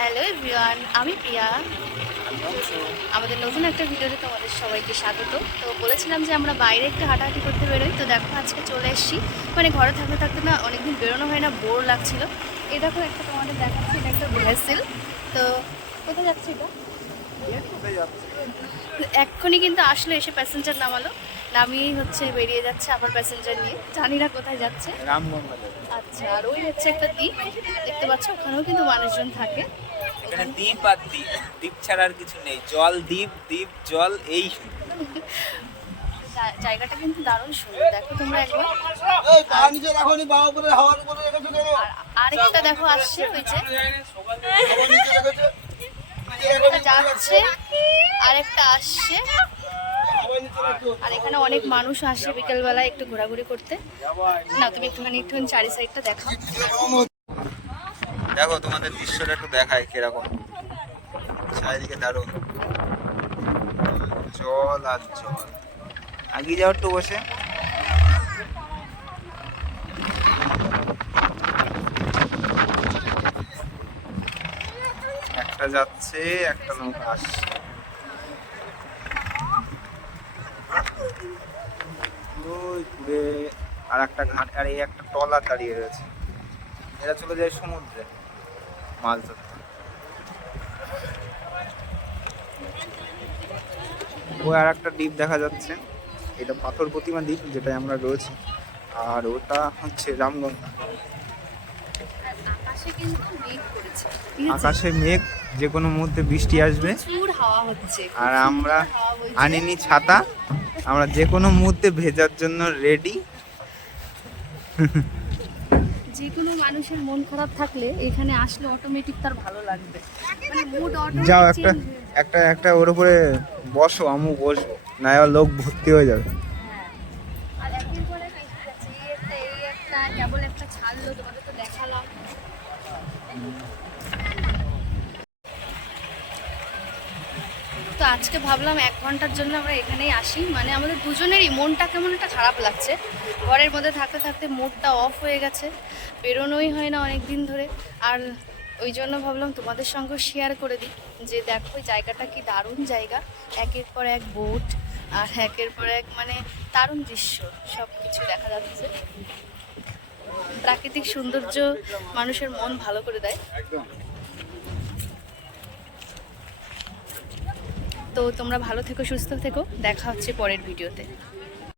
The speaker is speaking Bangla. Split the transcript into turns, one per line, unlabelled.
হ্যালো এভরিওয়ান আমি প্রিয়া। আমাদের নতুন একটা ভিডিওতে তোমাদের সবাইকে স্বাগত। তো বলেছিলাম যে আমরা বাইরে একটু হাঁটাহাঁটি করতে বেরোই। তো দেখো, আজকে চলে এসেছি। মানে ঘরে থাকতে থাকতে না অনেকদিন বেরোনো হয় না, বোর লাগছিল। এই দেখো, একটা তোমাদের দেখাচ্ছি, এটা একটা ভেসেল তো কোথায় যাচ্ছে এটা? এক্ষুনি কিন্তু আসলো এসে প্যাসেঞ্জার নামালো। নামিয়েই হচ্ছে বেরিয়ে যাচ্ছে আবার প্যাসেঞ্জার নিয়ে। জানি না কোথায় যাচ্ছে। আচ্ছা আর ওই হচ্ছে একটা দ্বীপ। দেখতে পাচ্ছ ওখানেও কিন্তু মানুষজন থাকে।
এখানে দ্বীপ আর দ্বীপ। দ্বীপ ছাড়া আর কিছু নেই। জল দ্বীপ দ্বীপ জল এই
জায়গাটা কিন্তু দারুণ সুন্দর। দেখো তোমরা একবার। আরেকটা দেখো আসছে ওই যে। একটা যাচ্ছে, আরেকটা আসছে। আর এখানে অনেক মানুষ আসে বিকেলবেলা একটু ঘোরাঘুরি করতে। না, তুমি একটুখানি একটুখানি চারি সাইডটা দেখাও।
দেখো, তোমাদের দৃশ্যটা একটু দেখায় কীরকম। চারিদিকে দারুণ। জল আর জল। আগে যাও একটু বসে। একটা যাচ্ছে, একটা নৌকা আসছে। ঘুরে আর একটা ঘাট, আর এই একটা টলার দাঁড়িয়ে রয়েছে। এরা চলে যায় সমুদ্রে, মাছ ধরতে। ওই আর একটা দ্বীপ দেখা যাচ্ছে। এটা পাথর প্রতিমা দ্বীপ যেটায় আমরা রয়েছি। আর ওটা হচ্ছে রামগঙ্গা।
আকাশে কিন্তু মেঘ করেছে।
আকাশে মেঘ যে কোনো মুহূর্তে বৃষ্টি আসবে।
প্রচুর হাওয়া হচ্ছে
আর আমরা আনিনি ছাতা। আমরা যে কোনো মুহূর্তে ভেজার জন্য রেডি
যে কোনো মানুষের মন খারাপ থাকলে এখানে আসলে অটোমেটিক তার ভালো লাগবে। মানে মুড
যাও একটা একটা একটা ওর উপরে বসো আমু বসবো। না লোক ভর্তি হয়ে যাবে।
আর একের পর একটা, এই একটা, কেবল একটা ছাড়লো, তোমাদের তো দেখালাম। তো আজকে ভাবলাম এক ঘণ্টার জন্য আমরা এখানেই আসি। মানে আমাদের দুজনেরই মনটা কেমন একটা খারাপ লাগছে। ঘরের মধ্যে থাকতে থাকতে মুডটা অফ হয়ে গেছে। বেরোনোই হয় না অনেক দিন ধরে। আর ওই জন্য ভাবলাম তোমাদের সঙ্গে শেয়ার করে দিই যে দেখো জায়গাটা কি দারুণ জায়গা। একের পর এক বোট আর একের পর এক মানে দারুণ দৃশ্য। সব কিছু দেখা যাচ্ছে। প্রাকৃতিক সৌন্দর্য মানুষের মন ভালো করে দেয়। তো তোমরা ভালো থেকো সুস্থ থেকো। দেখা হচ্ছে পরের ভিডিওতে।